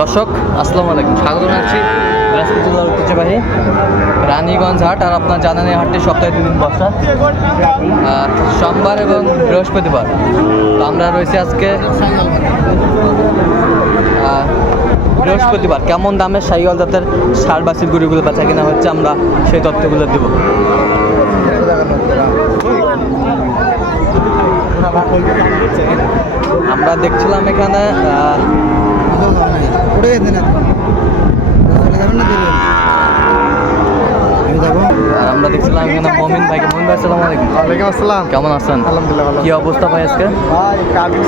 দর্শক, আসসালামু আলাইকুম। স্বাগত জানাচ্ছি দিনাজপুর জেলার ঐতিহ্যবাহী রানীগঞ্জ হাট আর আপনার জানেন এই হাটটি সপ্তাহে দুদিন বসা। সোমবার এবং বৃহস্পতিবার। তো আমরা রয়েছি আজকে বৃহস্পতিবার। কেমন দামে সাইকেল জাতের সার বাসির গুড়িগুলো বেচা কিনা হচ্ছে আমরা সেই তথ্যগুলো দেব। আমরা দেখছিলাম এখানে আমরা দেখছিলাম এখানে মমিন ভাইকে মমিন ভাই আসসালামু আলাইকুম। ওয়ালাইকুম আসসালাম। কেমন আছেন? আলহামদুলিল্লাহ ভালো কি অবস্থা ভাই আজকে? ভাই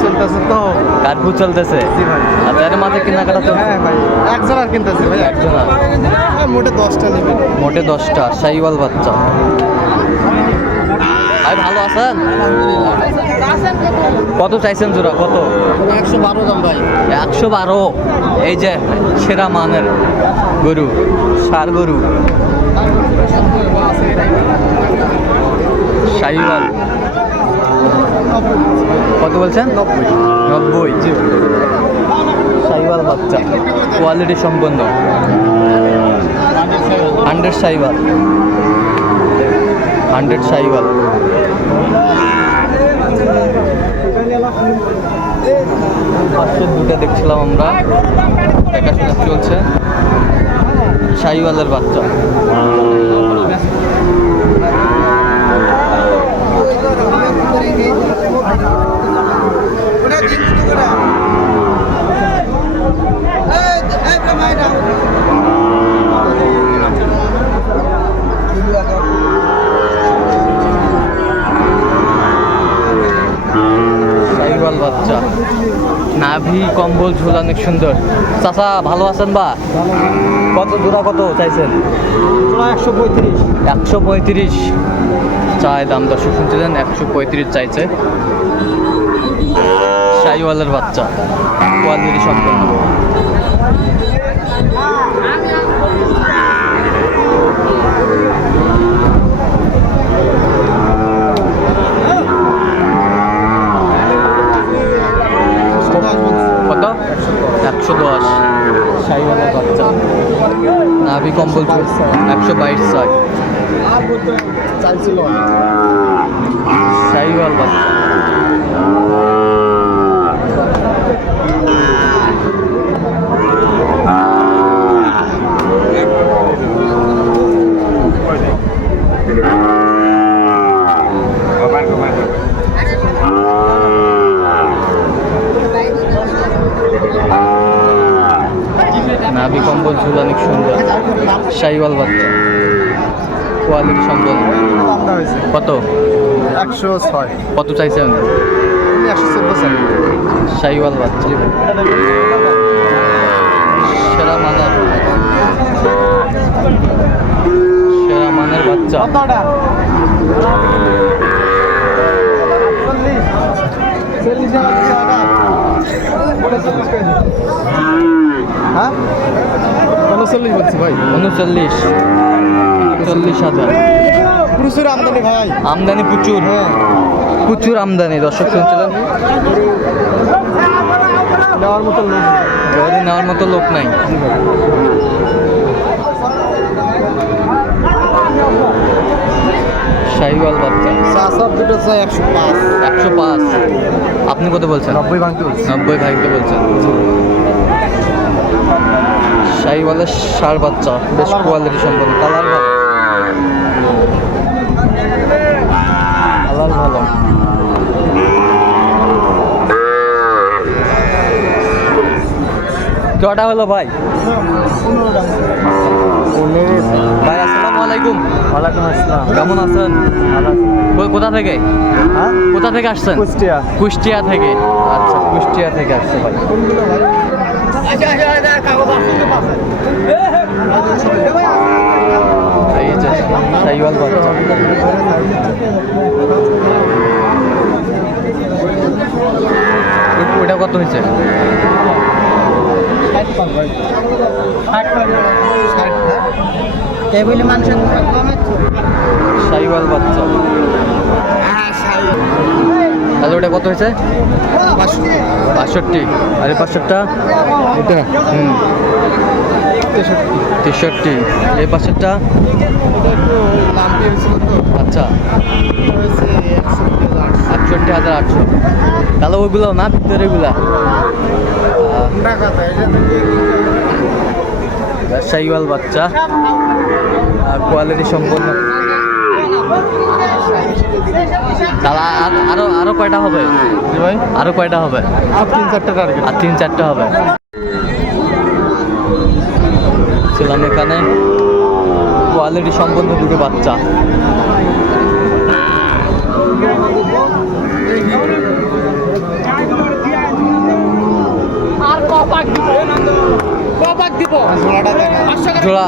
চলতেছে তো। কার্পু চলতেছে? জি ভাই। আর এর মাঝে কেনাকাটা চলছে? হ্যাঁ ভাই একজন আর কিনতেছি ভাই একজন আর। মোটে দশটা নেবেন মোটে দশটা সাইওয়াল বাচ্চা। ভাই ভালো আছেন? কত চাইছেন জোড়া? কত? একশো বারো দাম ভাই। একশো বারো। এই যে সেরা মানের গরু সার গরু। সাইওয়াল কত বলছেন? নব্বই। নব্বই সাইওয়াল বাচ্চা। কোয়ালিটি সম্পন্ন। হান্ড্রেড সাইওয়াল হান্ড্রেড সাইওয়াল পাশের দুটো দেখছিলাম আমরা। দেখাশোনা চলছে। সাইওয়ালের বাচ্চা সাইওয়াল বাচ্চা নাভি কম্বল ঝোল অনেক সুন্দর। চাচা ভালো আছেন বা? কত জোড়া কত চাইছেন? একশো পঁয়ত্রিশ। একশো পঁয়ত্রিশ। চায় দাম দর্শক শুনছিলেন একশো পঁয়ত্রিশ চাইছে। সাইওয়ালের বাচ্চা। কোয়ালিটি সম্পন্ন কত একশো দশ সাইওয়ালের বাচ্চা নাভি কম্বল একশো বাইশ ছয়। চালছিল। সাইওয়াল বাচ্চা নাভি কম্বল ঝুল অনেক সুন্দর সাইওয়াল বাচ্চা কোয়ালিটি সম্পন্ন কত? একশো ছয়। কত চাইছে একশো চোদ্দ চাই। সাইওয়াল বাচ্চা সেরা মানের। সেরা মানের বাচ্চা কতটা চল্লিশ চল্লিশ হ্যাঁ উনচল্লিশ বলছি ভাই। উনচল্লিশ। চল্লিশ হাজার। প্রচুর আমদানি ভাই। আমদানি প্রচুর। হ্যাঁ। প্রচুর আমদানি দর্শক শুনছিলেন? নেওয়ার মতো লোক। গাড়ি নেওয়ার মতো লোক নাই। সাইওয়াল বাচ্চা। চা দুটো চাই একশো পাঁচ। একশো পাঁচ। আপনি কত বলছেন? নব্বই ভাঙতে বলছি। নব্বই ভাইকে বলছেন। সাইওয়ালের সার বাচ্চা বেশ। কোয়ালিটি সম্পন্ন কালার ভালো। কালার ভালো। কটা হলো ভাই? ভাই আসসালামু আলাইকুম। ওয়ালাইকুম আসসালাম। কেমন আছেন? কোথা থেকে? হ্যাঁ? কোথা থেকে আসছেন? কুষ্টিয়া। কুষ্টিয়া থেকে। আচ্ছা কুষ্টিয়া থেকে আসছে ভাই। এই যে সাইওয়াল বাচ্চা। ওটা কত হয়েছে? টেবিলে মানুষের সাইওয়াল বাচ্চা। হ্যালো ওটা কত হয়েছে? বাষট্টি। আর এই পাঁচশোটা এটা। হুম। তেষট্টি। এই তো আচ্ছা। আটষট্টি হাজার আটশো। তাহলে ওইগুলো না এটা থেকে শাইওয়াল বাচ্চা। কোয়ালিটি সম্পন্ন। তাহলে আর- আরও আরও কয়টা হবে? ভাই? আরও কয়টা হবে? আর তিন চারটে টার্গেট আর তিন চারটা হবে। ছিলাম এখানে। কোয়ালিটি সম্পন্ন দুটো বাচ্চা। জোড়া।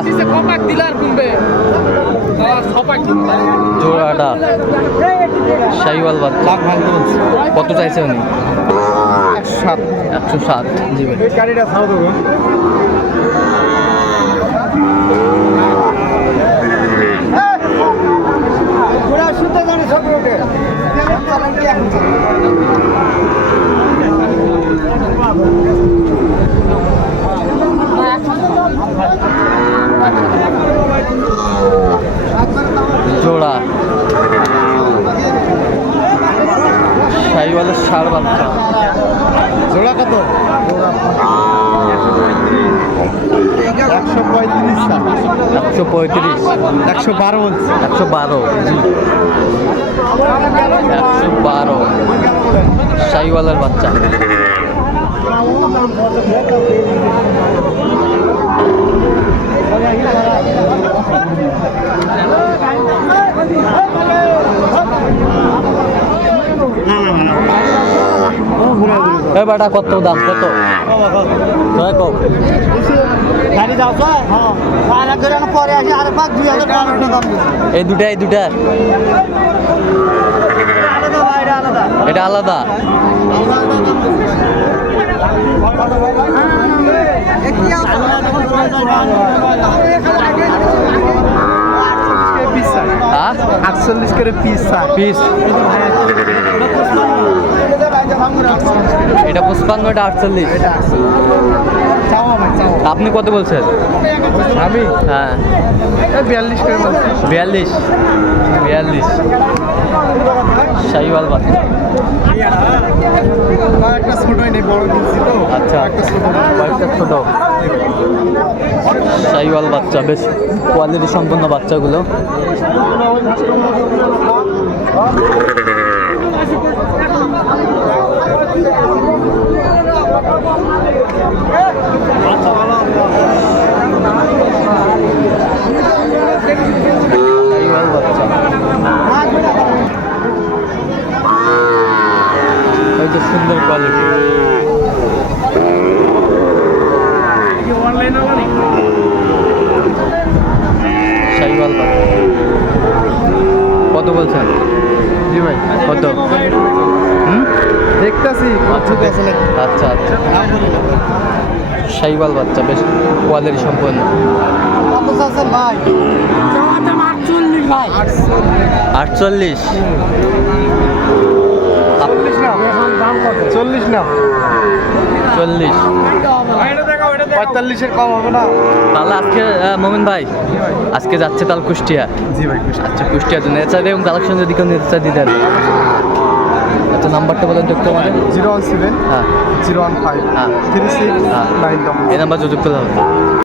জোড়াটা। বাচ্চা কত চাইছে উনি? একশো সাত। একশো সাত। জি ভাই শাইওয়ালের ষাড় বাচ্চা জোড়া কত একশো পঁয়ত্রিশ একশো পঁয়ত্রিশ। একশো বারো। বলছি একশো বারো। একশো বারো। শাইওয়ালের বাচ্চা। এ বেটা কত দাম? কত? কও গাড়ি যাও তো হ্যাঁ। আর এক ধরে পরে আসি আর পাঁচ দুই হাজার টাকা দাম দিচ্ছে এই দুটা এই দুটা। আলাদা ভাই আলাদা। এটা আলাদা। হ্যাঁ আটচল্লিশ করে পিস পিস এটা পঁচপান্ন এটা আটচল্লিশ। আপনি কত বলছেন? আমি? হ্যাঁ। বিয়াল্লিশ বিয়াল্লিশ। বিয়াল্লিশ। শাহিওয়াল বাচ্চা একটা ছোটই নেই বড় কিনছি তো। আচ্ছা। একটা ছোট। কয়েকটা ছোট। শাহিওয়াল বাচ্চা বেশ কোয়ালিটি সম্পন্ন বাচ্চাগুলো। সুন্দর কোয়ালিটি শাহিওয়াল বাচ্চা কত বলছেন? জি ভাই। কত? দেখতেছি আচ্ছা আচ্ছা আচ্ছা। শাহিওয়াল বাচ্চা বেশ কোয়ালিটি সম্পন্ন। আটচল্লিশ? চল্লিশ না চল্লিশ পঁয়তাল্লিশের কম হবে না? তাহলে আজকে মোমিন ভাই আজকে যাচ্ছে তাহলে কুষ্টিয়া। জি ভাই আচ্ছা কুষ্টিয়ার জন্য। এছাড়া এবং কালেকশন যদি কেউ নিতে চায় দিতে। আচ্ছা নাম্বারটা বলেন তো একটু আমাদের। জিরো ওয়ান সেভেন হ্যাঁ। জিরো ওয়ান ফাইভ হ্যাঁ। থ্রি সিক্স হ্যাঁ। নাইন এই নাম্বার করতে হবে